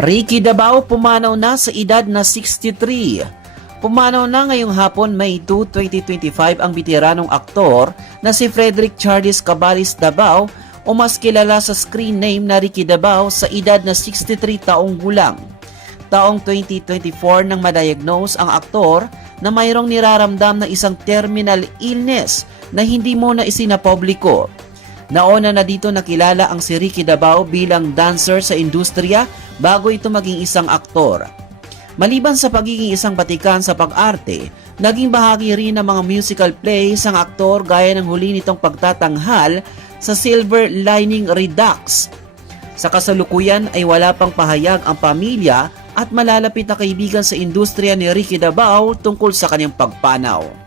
Ricky Dabao pumanaw na sa edad na 63. Pumanaw na ngayong hapon May 2, 2025 ang veteranong aktor na si Frederick Charles Cabarris Dabao o mas kilala sa screen name na Ricky Dabao sa edad na 63 taong gulang. Taong 2024 nang madiagnose ang aktor na mayroong niraramdam na isang terminal illness na hindi muna isinapubliko. Nauna na dito nakilala ang si Ricky Dabao bilang dancer sa industriya bago ito maging isang aktor. Maliban sa pagiging isang batikan sa pag-arte, naging bahagi rin ng mga musical plays ang aktor gaya ng huli nitong pagtatanghal sa Silver Lining Redux. Sa kasalukuyan ay wala pang pahayag ang pamilya at malalapit na kaibigan sa industriya ni Ricky Dabao tungkol sa kanyang pagpanaw.